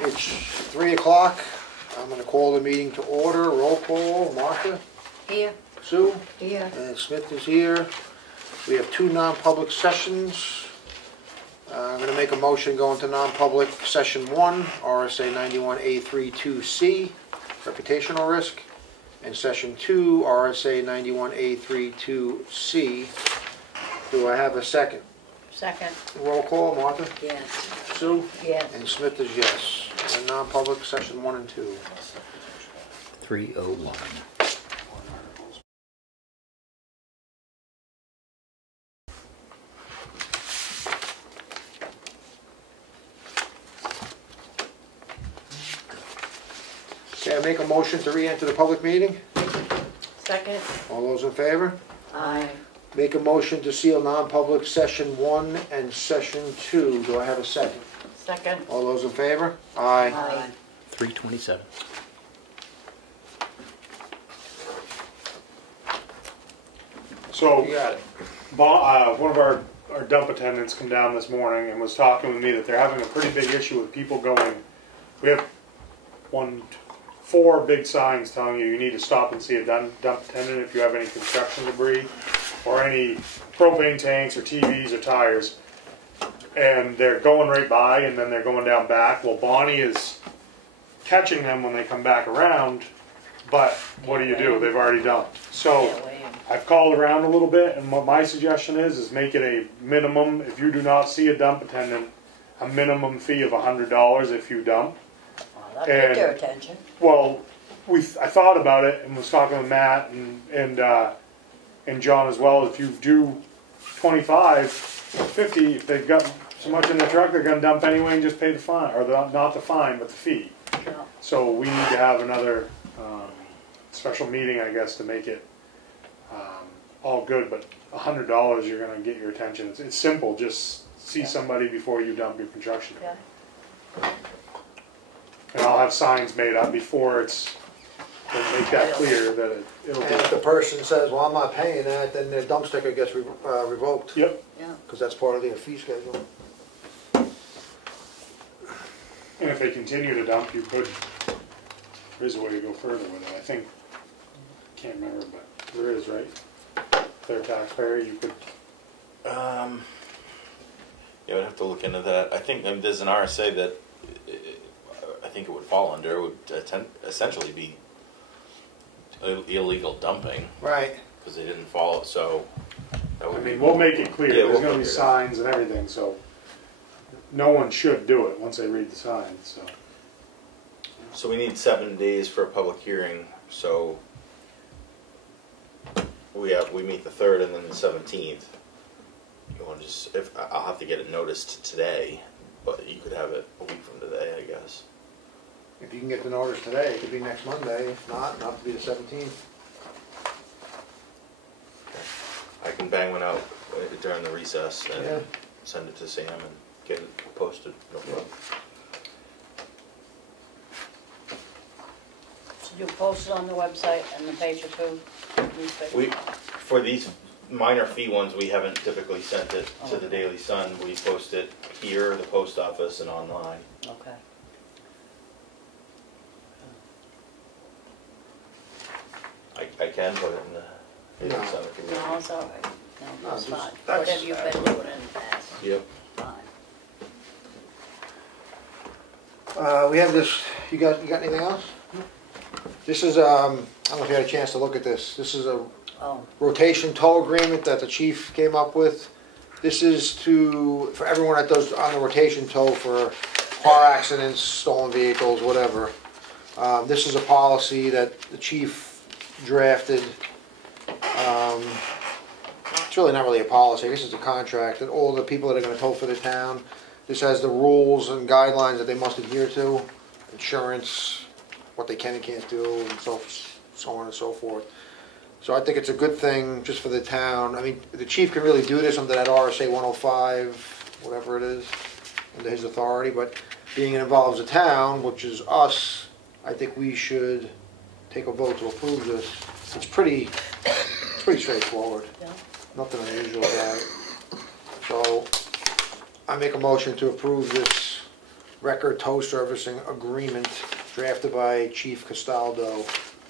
It's 3 o'clock. I'm going to call the meeting to order. Roll call. Martha? Here. Sue? Here. And Smith is here. We have 2 non-public sessions. I'm going to make a motion going to non-public session 1, RSA 91A32C, reputational risk, and session 2, RSA 91A32C. Do I have a second? Second. Roll call. Martha? Yes. Sue? Yes. And Smith is yes. And non-public session 1 and 2. 3:01. Okay, I make a motion to re-enter the public meeting. Second. All those in favor? Aye. Make a motion to seal non-public session 1 and session 2. Do I have a second? Second. All those in favor? Aye. Aye. 3:27. So, You got it. one of our dump attendants come down this morning and was talking with me that they're having a pretty big issue with people going. We have 4 big signs telling you need to stop and see a dump attendant if you have any construction debris or any propane tanks or TVs or tires. And they're going right by and then they're going down back. Well, Bonnie is catching them when they come back around, but what do? They've already dumped. So I've called around a little bit, and what my suggestion is make it a minimum, if you do not see a dump attendant, a minimum fee of $100 if you dump. Well, that'll get their attention. Well, I thought about it and was talking with Matt and John as well. If you do 25 or 50, if they've got so much in the truck, they're going to dump anyway and just pay the fine, or not the fine, but the fee. Yeah. So we need to have another special meeting, I guess, to make it all good. But $100, you're going to get your attention. It's simple. Just see somebody before you dump your construction. Yeah. And I'll have signs made up before to make that clear that it'll And if the person says, well, I'm not paying that, then their dump sticker gets revoked. Yep. Yeah. Because that's part of their fee schedule. And if they continue to dump, there is a way to go further with it. I think, can't remember, but there is, right? If they're a taxpayer, you could. Yeah, we'd have to look into that. I think there's an RSA that I think it would fall under. It would essentially be illegal dumping. Right. Because they didn't follow. So that would We'll make it clear. Yeah, There's we'll going to be figure it signs and everything, so no one should do it once they read the signs. So we need 7 days for a public hearing. So we meet the 3rd and then the 17th. You want to I'll have to get it noticed today, but you could have it a week from today, I guess. If you can get the notice today, it could be next Monday. If not, it'll have to be the 17th. I can bang one out during the recess and Yeah. send it to Sam and get it posted. No problem. So you post it on the website and the paper too? For these minor fee ones, we haven't typically sent it to the Daily Sun. We post it here, the post office, and online. Okay. I can put it in the Daily No. Sun if you No, want. it's all right. No, that's just- fine. that's- Whatever you've been doing in the past. Yep. Fine. We have this. You got anything else? This is, I don't know if you had a chance to look at this. This is a rotation tow agreement that the chief came up with. This is for everyone that does on the rotation tow for car accidents, stolen vehicles, whatever. This is a policy that the chief drafted. It's really not really a policy. This is a contract that all the people that are going to tow for the town. This has the rules and guidelines that they must adhere to, insurance, what they can and can't do, and so on and so forth. So I think it's a good thing just for the town. I mean, the chief can really do this under that RSA 105, whatever it is, under his authority, but being it involves the town, which is us, I think we should take a vote to approve this. It's pretty straightforward. Yeah. Nothing unusual about it. So I make a motion to approve this record tow servicing agreement drafted by Chief Castaldo.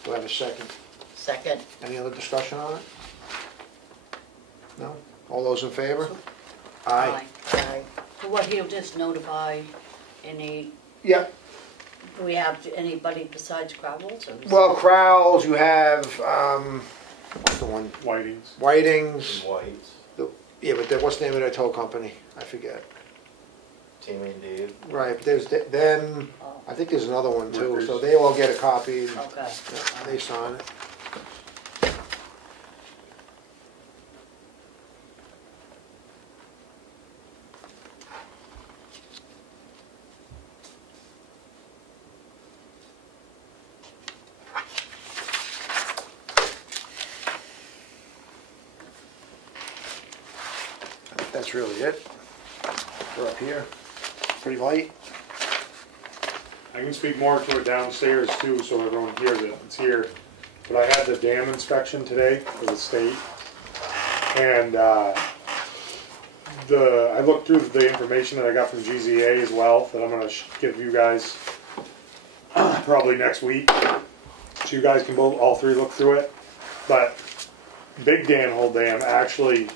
Do I have a second? Second. Any other discussion on it? No? All those in favor? Aye. Aye. So what, he'll just notify any, Yeah, do we have anybody besides Crowell's? Or is- well, Crowell's, you have, what's the one? Whiting's. Whiting's. White, Yeah, but what's the name of their tow company? I forget. Tammy and Dave. Right, but there's them, Oh, I think there's another one too, Workers. so they all get a copy. And, okay. yeah, they sign it. I think that's really it. We're up here, pretty light. I can speak more to it downstairs too, so everyone hears it. It's here. But I had the dam inspection today for the state, and I looked through the information that I got from GZA as well, that I'm going to give you guys probably next week, so you guys can both, all three, look through it. But Big Danhole Dam, actually,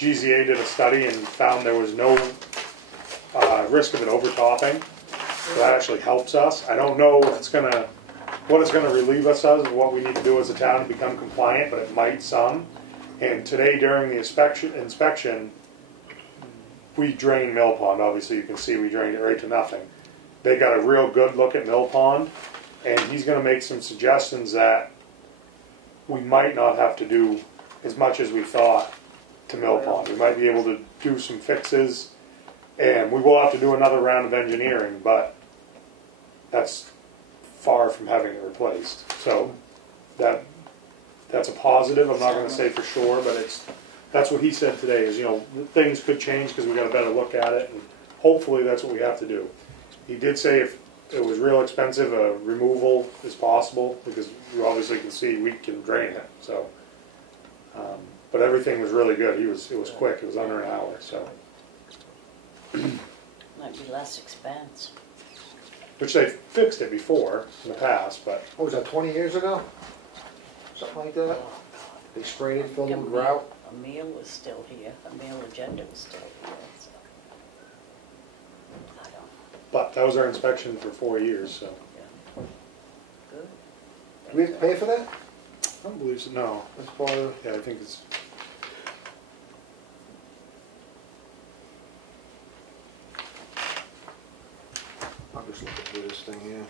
GZA did a study and found there was no risk of it overtopping. So that actually helps us. I don't know if it's gonna, what it's gonna relieve us of, what we need to do as a town to become compliant, but it might some. And today during the inspection, we drained Mill Pond. Obviously you can see we drained it right to nothing. They got a real good look at Mill Pond, and he's gonna make some suggestions that we might not have to do as much as we thought to Mill Pond. We might be able to do some fixes, and we will have to do another round of engineering, but that's far from having it replaced. So that's a positive. I'm not going to say for sure, but that's what he said today is, you know, things could change because we got a better look at it, and hopefully that's what we have to do. He did say if it was real expensive, a removal is possible because you obviously can see we can drain it. So, but everything was really good. It was quick. It was under an hour. So. Might be less expense. Which they fixed it before in the past, but What was that, 20 years ago? Something like that? They sprayed it, filled it with grout? Emil was still here, Emil Agenda was still here, so. I don't know, but that was our inspection for 4 years, so yeah. Good. Do we have to pay for that? I don't believe so. No, That's part of, yeah, I think it's. I'm just looking through this thing here.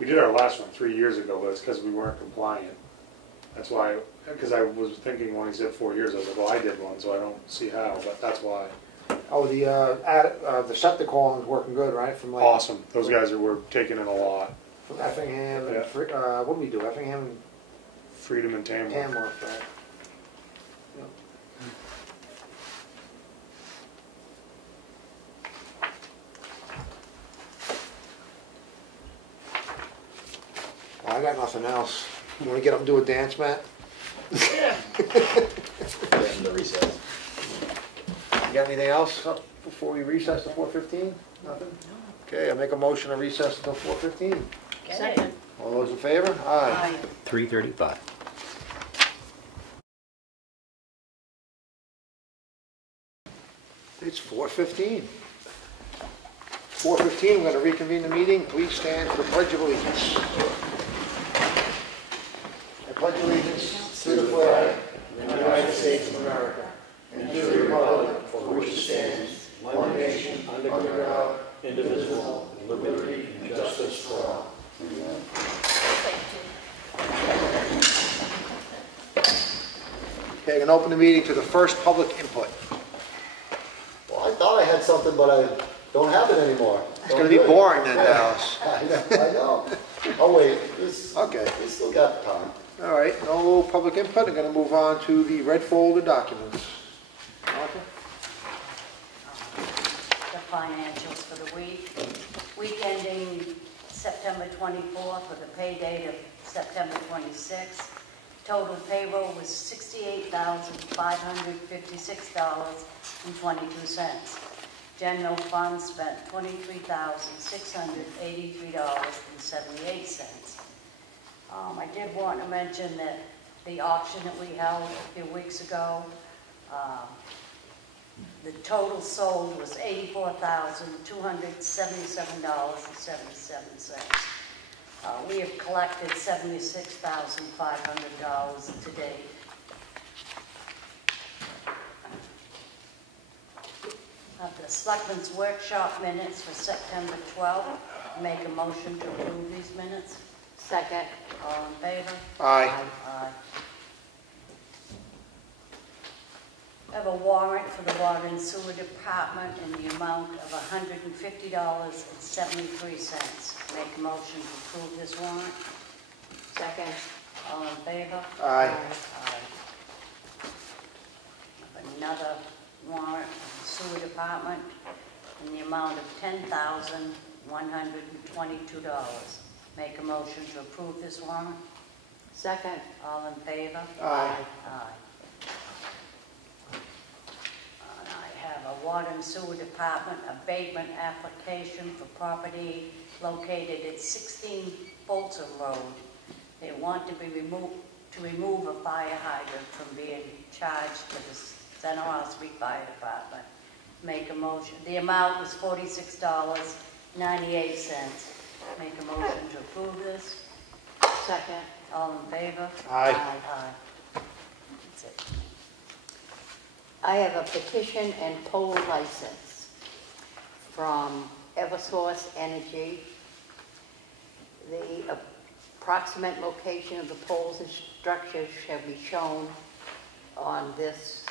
We did our last one 3 years ago, but it's because we weren't compliant. That's why, because I was thinking when he said 4 years, I was like, well, I did one, so I don't see how, but that's why. Oh, the septic column's working good, right? From like Awesome. Those guys were taking in a lot. From Effingham and Yeah. what do we do? Effingham and Freedom and Tamworth. Tamworth, right? Yep. Well, I got nothing else. You want to get up and do a dance, Matt? Yeah, in the recess. You got anything else before we recess to 4:15? Nothing? Okay, I make a motion to recess until 4:15. Second. All those in favor? Aye. 3:35. It's 4:15. 4:15, we're going to reconvene the meeting. Please stand for the Pledge of Allegiance. I pledge allegiance to the flag of the United States of America and to the republic for which it stands, one nation, under God, indivisible, with liberty and justice for all. Okay, I'm going to open the meeting to the first public input. Well, I thought I had something, but I don't have it anymore. It's going to be boring then, Dallas. I know. Oh, wait. Okay. We still got time. All right, no public input. I'm going to move on to the red folder documents. Martha? The financials for the week ending September 24th with a pay date of September 26th. Total payroll was $68,556.22. General fund spent $23,683.78. I did want to mention that the auction that we held a few weeks ago, the total sold was $84,277.77. We have collected $76,500 to date. The Selectmen's workshop minutes for September 12th. Make a motion to approve these minutes. Second. All in favor? Aye. Aye. I have a warrant for the Water and Sewer Department in the amount of $150.73. Make a motion to approve this warrant. Second. All in favor? Aye. Aye. I have another warrant for the Sewer Department in the amount of $10,122. Make a motion to approve this warrant. Second. All in favor? Aye. Aye. And I have a Water and Sewer Department abatement application for property located at 16 Bolton Road. They want to remove a fire hydrant from being charged to the Center Ossipee Fire Department. Make a motion. The amount was $46.98. Make a motion to approve this. Second. All in favor? Aye. Aye. That's it. I have a petition and pole license from Eversource Energy. The approximate location of the poles and structures shall be shown on this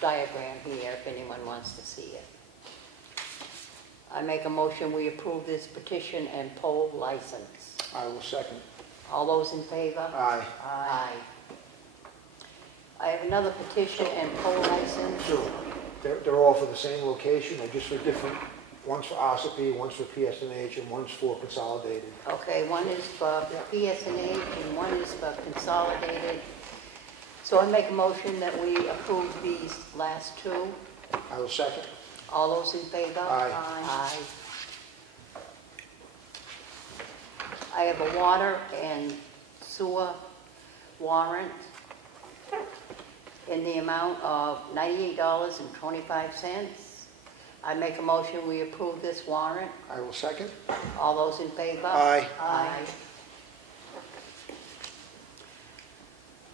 diagram here if anyone wants to see it. I make a motion we approve this petition and pole license. I will second. All those in favor? Aye. Aye. I have another petition and pole license. So, they're all for the same location, or just for different, one's for Ossipee, one's for PSNH, and one's for Consolidated? Okay, one is for PSNH and one is for Consolidated. So I make a motion that we approve these last two. I will second. All those in favor? Aye. Aye. I have a water and sewer warrant in the amount of $98.25. I make a motion we approve this warrant. I will second. All those in favor? Aye. Aye.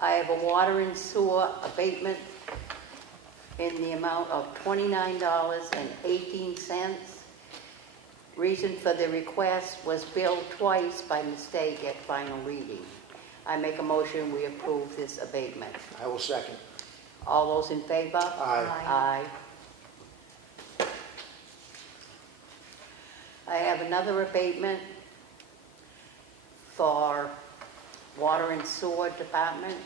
I have a water and sewer abatement in the amount of $29.18. Reason for the request was billed twice by mistake at final reading. I make a motion we approve this abatement. I will second. All those in favor? Aye. Aye. I have another abatement for Water and Sewer Department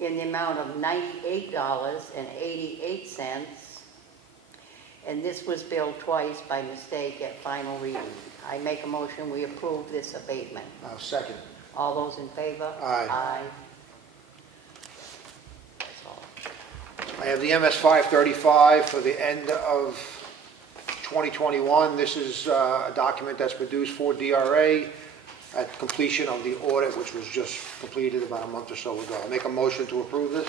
in the amount of $98.88. And this was billed twice by mistake at final reading. I make a motion we approve this abatement. I'll second. All those in favor? Aye. Aye. That's all. I have the MS 535 for the end of 2021. This is a document that's produced for DRA at completion of the audit, which was just completed about a month or so ago. I make a motion to approve this.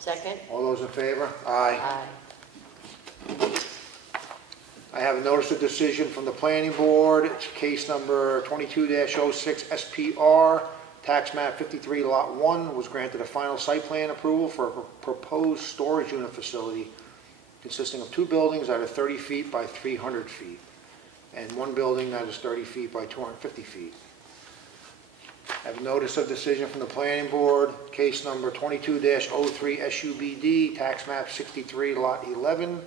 Second? All those in favor? Aye. Aye. I have a notice of decision from the planning board. It's case number 22-06 SPR. Tax map 53 lot 1 was granted a final site plan approval for a proposed storage unit facility consisting of two buildings that are 30 feet by 300 feet and one building that is 30 feet by 250 feet. I have a notice of decision from the planning board, case number 22-03 SUBD, tax map 63 lot 11,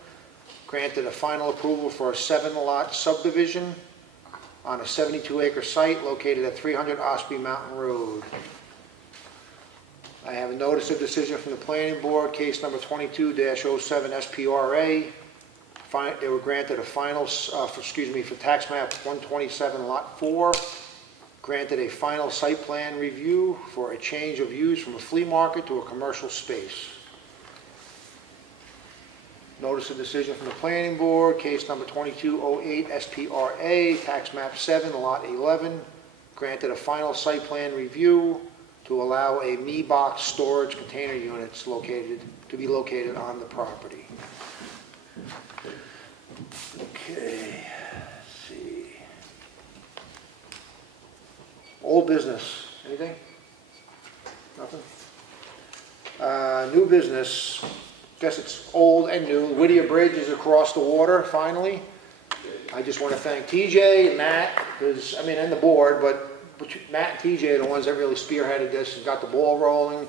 granted a final approval for a 7-lot subdivision on a 72-acre site located at 300 Ossipee Mountain Road. I have a notice of decision from the planning board, case number 22-07 SPRA. They were granted a final, for tax map 127 lot 4, granted a final site plan review for a change of use from a flea market to a commercial space. Notice of decision from the planning board, case number 2208 SPRA, tax map 7, lot 11, granted a final site plan review to allow a Me Box storage container units to be located on the property. Okay, let's see. Old business, anything? Nothing? New business, guess it's old and new. Whittier Bridge is across the water, finally. I just want to thank TJ and Matt, because, I mean, and the board, but Matt and TJ are the ones that really spearheaded this and got the ball rolling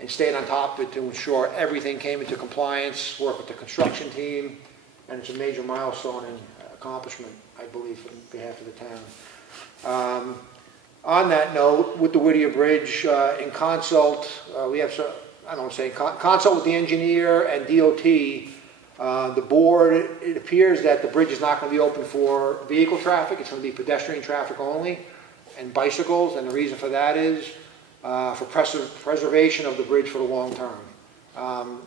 and stayed on top of it to ensure everything came into compliance, work with the construction team, and it's a major milestone and accomplishment, I believe, on behalf of the town. On that note, with the Whittier Bridge, in consult, we have, I don't want to say, consult with the engineer and DOT, the board, it appears that the bridge is not going to be open for vehicle traffic. It's going to be pedestrian traffic only and bicycles, and the reason for that is for preservation of the bridge for the long term.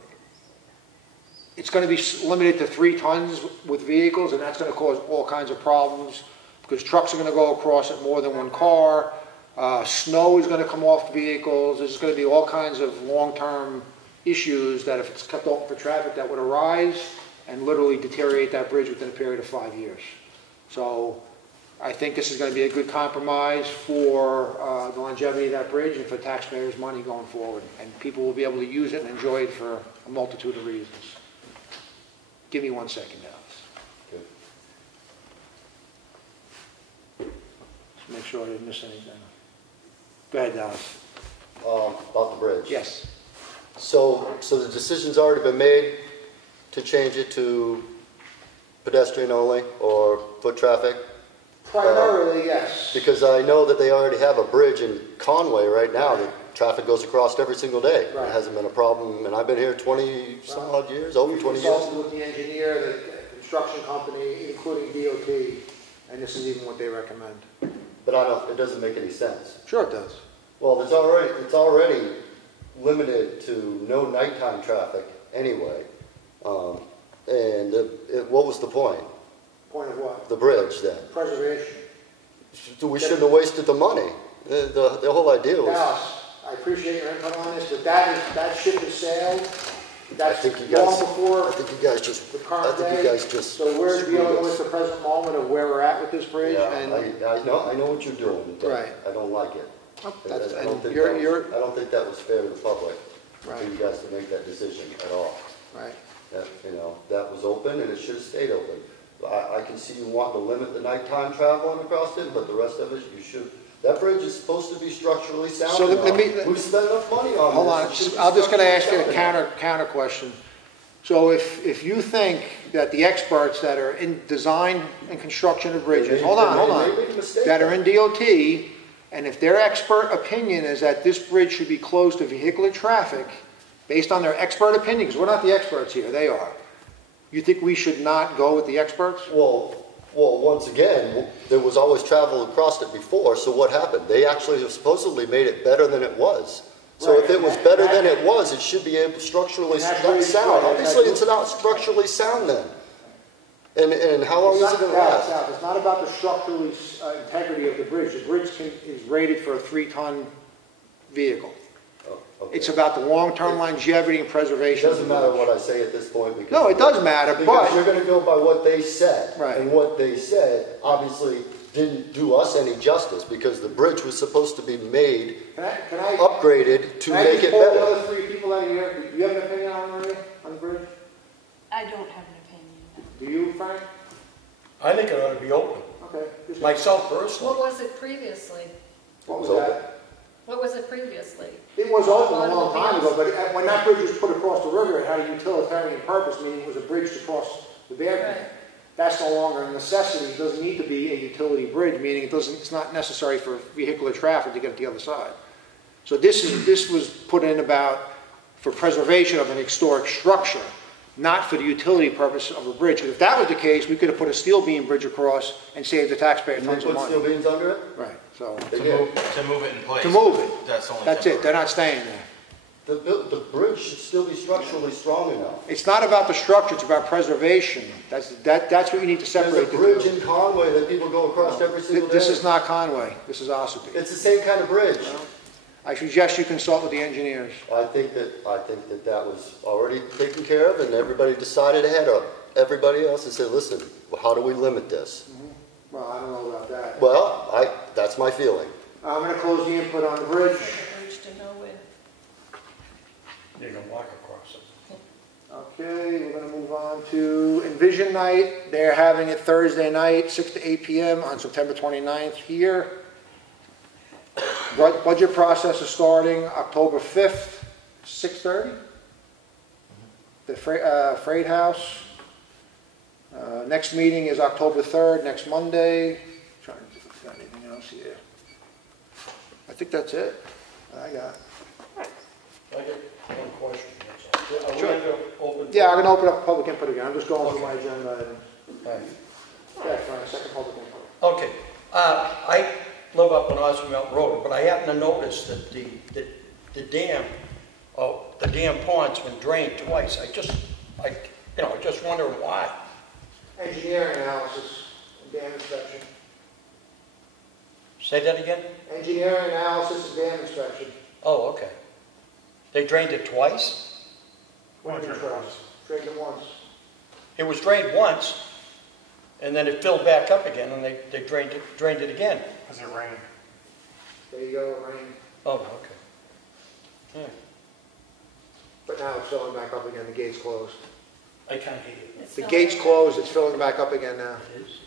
It's going to be limited to 3 tons with vehicles, and that's going to cause all kinds of problems because trucks are going to go across it more than one car. Snow is going to come off the vehicles. There's going to be all kinds of long-term issues that if it's kept open for traffic that would arise and literally deteriorate that bridge within a period of 5 years. So I think this is going to be a good compromise for the longevity of that bridge and for taxpayers' money going forward. And people will be able to use it and enjoy it for a multitude of reasons. Give me 1 second, Dallas. Just make sure I didn't miss anything. Go ahead, Dallas. About the bridge. Yes. So the decision's already been made to change it to pedestrian only or foot traffic? Primarily, yes. Because I know that they already have a bridge in Conway right now that traffic goes across every single day. Right. It hasn't been a problem, and I've been here 20 some odd years, over 20 years. We consulted with the engineer, the construction company, including DOT, and this is even what they recommend. But it doesn't make any sense. Sure it does. Well, it's already limited to no nighttime traffic anyway. What was the point? Point of what? The bridge then. Preservation. We shouldn't have wasted the money. The whole idea was. Dallas, I appreciate your input on this, but that ship has sailed. That's long before I think you guys just. the current I think day. you guys just. So we're dealing with the present moment of where we're at with this bridge. Yeah, and I know what you're doing. But Right. I don't like it. I don't think that was fair to the public. Right. For you guys to make that decision at all. Right. That was open and it should have stayed open. I can see you wanting to limit the nighttime traveling across it, but the rest of it, you should. That bridge is supposed to be structurally sound. So we spent enough money on hold this. on. I'm just going to ask you a counter question. So if you think that the experts that are in design and construction of bridges, hold on, that are in DOT, and if their expert opinion is that this bridge should be closed to vehicular traffic, based on their expert opinion, because we're not the experts here, they are. You think we should not go with the experts? Well, once again, there was always travel across it before, so what happened? They actually have supposedly made it better than it was. So Right. if it was better than it was, it should be able structurally sound. Obviously, it's not structurally sound then. And how long is it going to last? It's not about the structural integrity of the bridge. The bridge is rated for a 3-ton vehicle. Oh, okay. It's about the long-term longevity and It preservation. doesn't matter what I say at this point. Because No, it does matter, because you're but going to go by what they said. Right. And what they said obviously didn't do us any justice because the bridge was supposed to be made, can I upgraded to can I make just it pull the better. other 3 people out of here? Do you have an opinion on the bridge? I don't have an opinion. Do you, Frank? I think it ought to be open. Okay. Just- Myself personally. What was it previously? What was It's that? What was it previously? It was open a long time ago, but when that bridge was put across the river, it had a utilitarian purpose, meaning it was a bridge to cross the Bear Creek. Right. That's no longer a necessity. It doesn't need to be a utility bridge, meaning it's not necessary for vehicular traffic to get to the other side. So this was put in for preservation of an historic structure. not for the utility purpose of a bridge. Because if that was the case, we could have put a steel beam bridge across and saved the taxpayer And they tons of put steel money. beams under it? Right, so, They did. To move it in place. to move it, That's only that's it, they're temporary. not staying there. The bridge should still be structurally strong enough. It's not about the structure, it's about preservation. That's what you need to There's separate a the bridge two. in Conway that people go across every single day. This is not Conway, this is Ossipee. It's the same kind of bridge. I suggest you consult with the engineers. I think that that was already taken care of, and everybody decided ahead of everybody else and said, listen, how do we limit this? Well, I don't know about that. Well, that's my feeling. I'm gonna close the input on the bridge. Bridge to nowhere. You can walk across it. Okay, we're gonna move on to Envision Night. They're having it Thursday night, 6 to 8 p.m. on September 29th here. Budget process is starting October 5th, 6:30. The Freight House. Next meeting is October 3rd, next Monday. Trying to think if I got anything else here. I think that's it. I got. I got one question, that's all. Are we Sure. gonna open? Yeah, I'm gonna open up public input again. I'm just going through my agenda items. All right. Yeah, for a second public input. Okay, I live up on Ossipee Road, but I happen to notice that the dam, the dam pond's been drained twice. I just wonder why. Engineering analysis and dam inspection. Say that again? Engineering analysis and dam inspection. Oh, okay. They drained it twice? Drained it once. It was drained once, and then it filled back up again, and they drained it again. Because it rained. There you go, rain. Oh, okay. Yeah. But now it's filling back up again. The gate's closed. I can't hear you. It's The not gate's like- closed. It's filling back up again now. It is?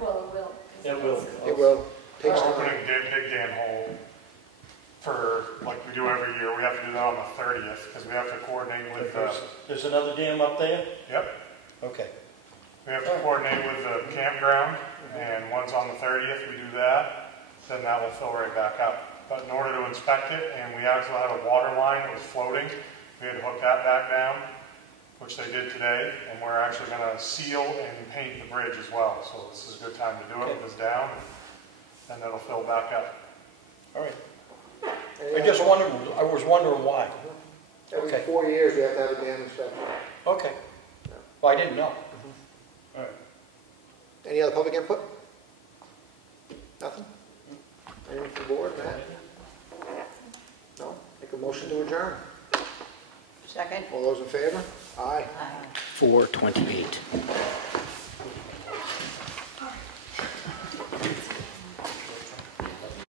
Well, it will. It will. It will. We're Takes opening time. big dam hole for, like we do every year. We have to do that on the 30th because we have to coordinate with the, There's another dam up there? yep. Okay. We have to coordinate with the campground, and once on the 30th we do that, then that will fill right back up. But in order to inspect it, and we actually have a water line that was floating, we had to hook that back down, which they did today, and we're actually going to seal and paint the bridge as well. So this is a good time to do it with this down, and then it'll fill back up. All right. I was wondering why. Every Okay. 4 years we have to have a dam inspection. Okay. Well, I didn't know. All right. Any other public input? Nothing? Anything from the board, Matt? No? Make a motion to adjourn. Second? All those in favor? Aye. Aye. 4:28.